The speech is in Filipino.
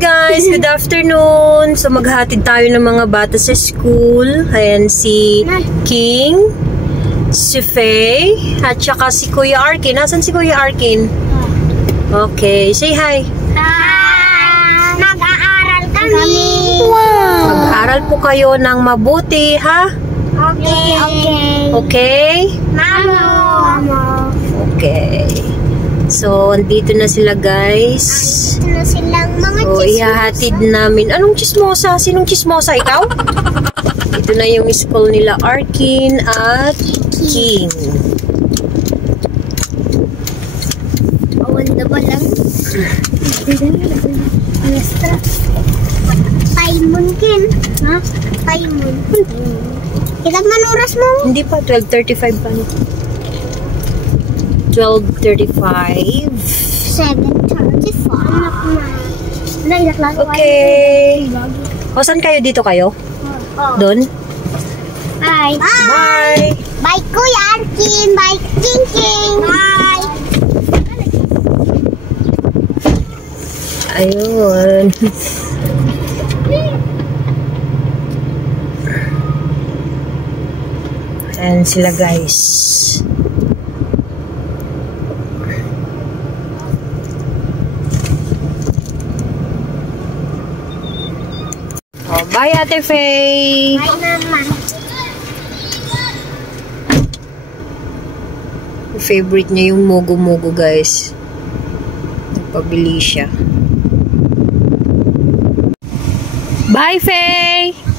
guys, good afternoon. So maghatid tayo ng mga bata sa school. Ayan si King, si Faye, at saka si Kuya Arkin. Nasaan si Kuya Arkin? Okay, say hi. Hi! Mag-aaral kami. Wow! Mag-aaral po kayo ng mabuti, ha? Okay, okay. Okay? Mamo. Okay. So, andito na sila guys. Ito na silang mga So, ihahatid namin. Anong chismosa? Sinong chismosa? Ikaw? Ito na yung school nila, Arkin at King. Awan na ba lang? Taimon, Kin. Ha? Taimon. Kitang manuras mo? Hindi pa, 12:35 pa. 12:35. 7:35. Okay. O, saan kayo? Dito kayo? Doon? Bye. Bye! Bye, Kuya Arkin. Bye, King King. Bye. Ayun. Ayan sila guys. Oh, bye Ate Faye. Bye, Mama. Favorite niya yung mugo-mugo guys. Nagpabili siya. Bye Faye!